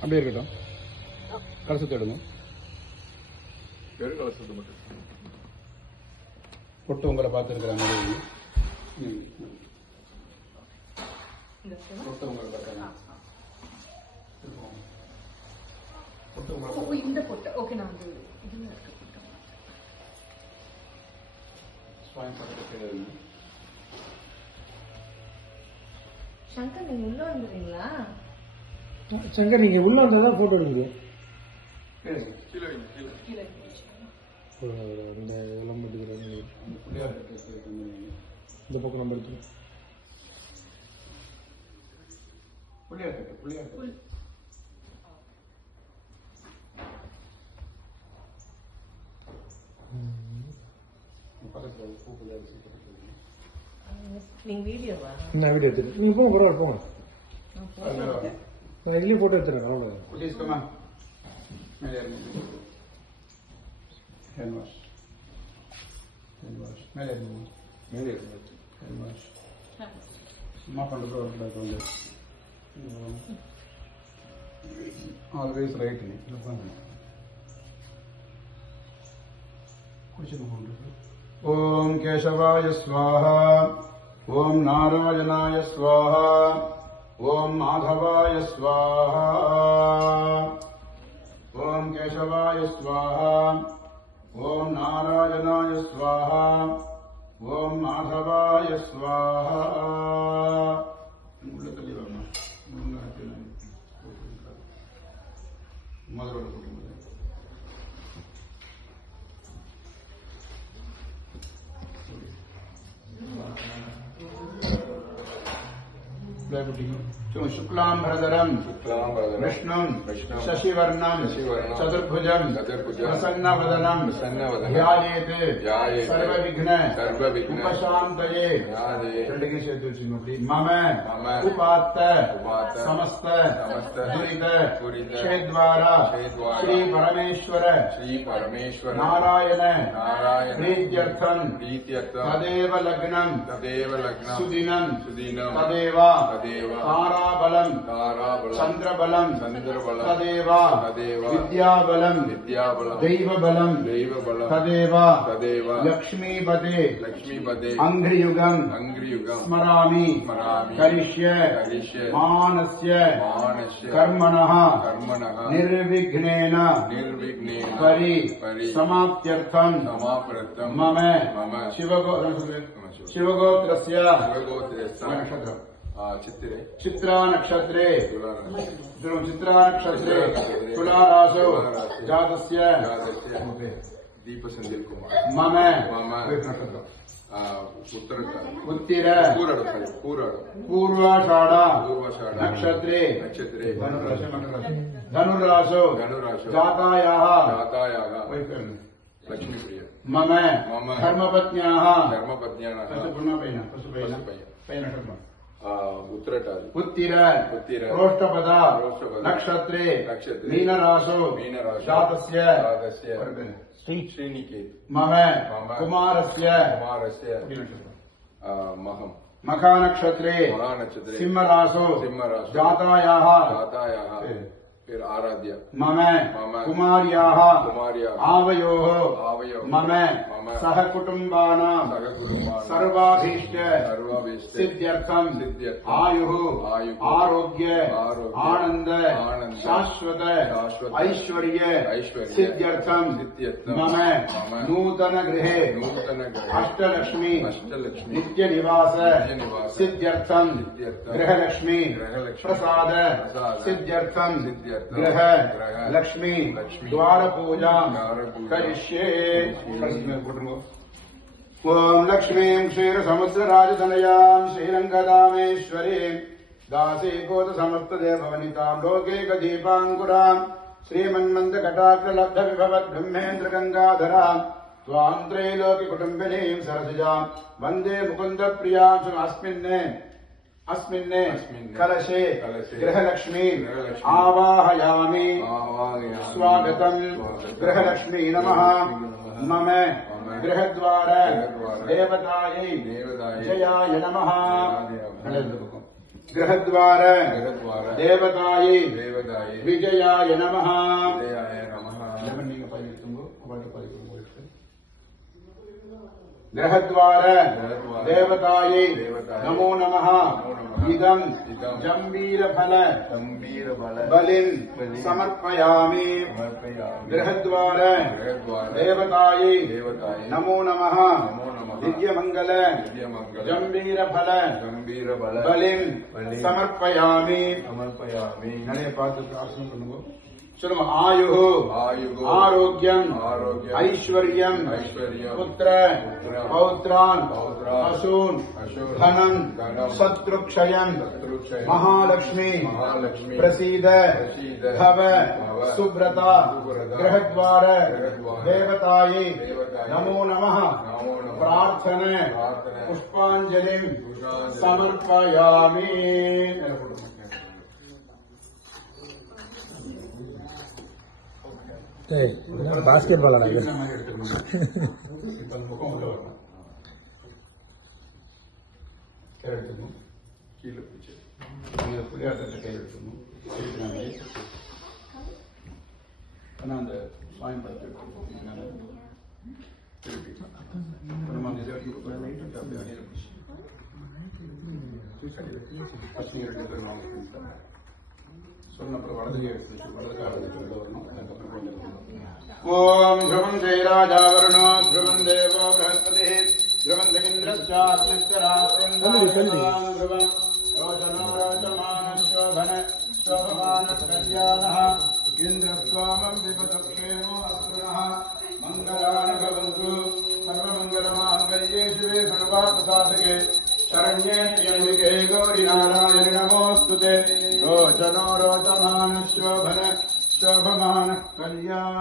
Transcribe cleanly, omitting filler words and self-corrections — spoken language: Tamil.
அப்படியே இருக்கட்டும். கலசத்தை எடுங்க. கலசத்தை மட்டும் பொட்டு உங்களை பார்த்துருக்கிற மாதிரி பொட்டு உங்களை பார்த்தாங்க. இந்த பொட்டு ஓகே. நான் இதுல இருக்க சங்கர், நீங்க உள்ள வந்துடுறீங்களா? சங்கர், நீங்க உள்ள வந்தாதான் போட்டோ எடுங்க. இந்த இதெல்லாம் முடிக்கிறாங்க. இந்த பக்கம் நம்பர் இருக்கு. நீங்க வீடியோவா? நான் வீடியோ எடுத்துறேன். நீங்க போங்க, பரவாயில்ல போங்க. நான் இதுலயே போட்டோ எடுத்துறேன். அவ்வளவுதான். சும்மா பண்ணுறது ஆல்வேஸ் ரைட். ஓம் கேசவாய ஸ்வாஹா, ஓம் நாராயணாய ஸ்வாஹா, ஓம் மாதவாய ஸ்வாஹா. ஓம் கேசவாய ஸ்வாஹா, ஓம் நாராயணாய ஸ்வாஹா, ஓம் மாதவாய ஸ்வாஹா. உள்ள தள்ளி வரணும். முதலோட போட்டு शुक्लांबरधरं विष्णुं शशिवर्णं चतुर्भुजं प्रसन्नवदनं ध्यायेत् सर्वविघ्न उपशान्तये मम उपात्त समस्त दुरित क्षेद्वारा श्री परमेश्वर नारायण प्रीत्यर्थं तदेव लग्नं सुदिनं तदेव ताराबलं चंद्रबलं तदेव विद्याबलं दैवबलं तदेव लक्ष्मीपदे अंघ्रियुगं स्मरामि करिष्ये मानस्य कर्मणः निर्विघ्नेन समाप्त्यर्थं मम शिवगोत्रस्य चित्रा नक्षत्रे तुलाराशौ जातस्य दीप संदीप कुमार मम पूर्वाषाढ़ नक्षत्रे धनुराशौ जातायाः लक्ष्मी प्रिय मम धर्मपत्न्याः उत्तिर रोष्टपद नक्षत्रे मीनराशौ जातस्य श्रीनिकेत मम कुमारस्य मखा नक्षत्रे सिंहराशौ जातायाः फिर आराध्य मम कुमार्याः आवयोः मम सह कुटुम्बानां सर्वाभीष्ट सिद्ध्यर्थं आयुः आरोग्य आनंद शाश्वत ऐश्वर्य सिद्ध्यर्थं मम नूतन गृहे अष्टलक्ष्मी नित्य निवास सिद्ध्यर्थं गृहलक्ष्मी प्रसाद सिद्ध्यर्थं ग्रह लक्ष्मी द्वार पूजा करिष्ये। ओम लक्ष्मीं क्षीर समुद्र राजतनयां श्रीरंगदामेश्वरीं दासीभूत समस्त देववनितां लोकैक दीपांकुरां श्रीमन्मन्द कटाक्ष लब्ध विभवत् ब्रह्मेन्द्र गंगाधरां त्वां त्रैलोक्य कुटुम्बिनीं सरसिजां वन्दे मुकुन्द प्रियां अस्मिन् कलशे गृहलक्ष्मी आवाहयामि स्वागतं गृहलक्ष्मी नमः। मम गृहद्वार देवतायै जयाय नमः। गृहद्वार देवतायै विजयाय नमः गृहद्वार देवतायै नमो नमः इदं जम्बीरफल बलिं समर्पयामि गृहद्वार देवतायै नमो नमः दिव्यमंगल जम्बीरफल बलिं समर्पयामि नड़े पात्र प्रार्थना करूंगा चलो आयु आरोग्यम ऐश्वर्यम पुत्र पौत्रान असून धनम शत्रुक्षयम महालक्ष्मी प्रसीद भव सुब्रता गृहद्वार देवतायै नमो नमः प्रार्थना पुष्पांजलिं समर्पयामि பாஸ்கெட் பால் ஆடாது கீழே பிடிச்சி புளியாட்டத்தை கையில் எடுத்துக்கணும் ஆனால் அந்த பயன்படுத்தி திருப்பி நம்ம அந்த ஃபஸ்ட் நீங்கள் ரெண்டு பேரும் வாங்க சொன்னப்புறம் வலது வரணும் ஓம் ध्रुवं जयराजावरुणो ध्रुवं देवो बृहस्पतिः ध्रुवं इन्द्रश्चात्मिस्तरास्यन्द्रायं ध्रुवं रोचनो रोचमानशोभन शोभमानकल्याणः इन्द्रस्वामं विपदक्षेमो अस्तुनः मङ्गलानि भवन्तु सर्वमङ्गलमाङ्गल्ये शिवे सर्वार्थसाधके शरण्ये त्र्यम्बिके गौरि नारायणि नमोऽस्तुते रोचनो रोचमानशोभन शोभमानः कल्याणः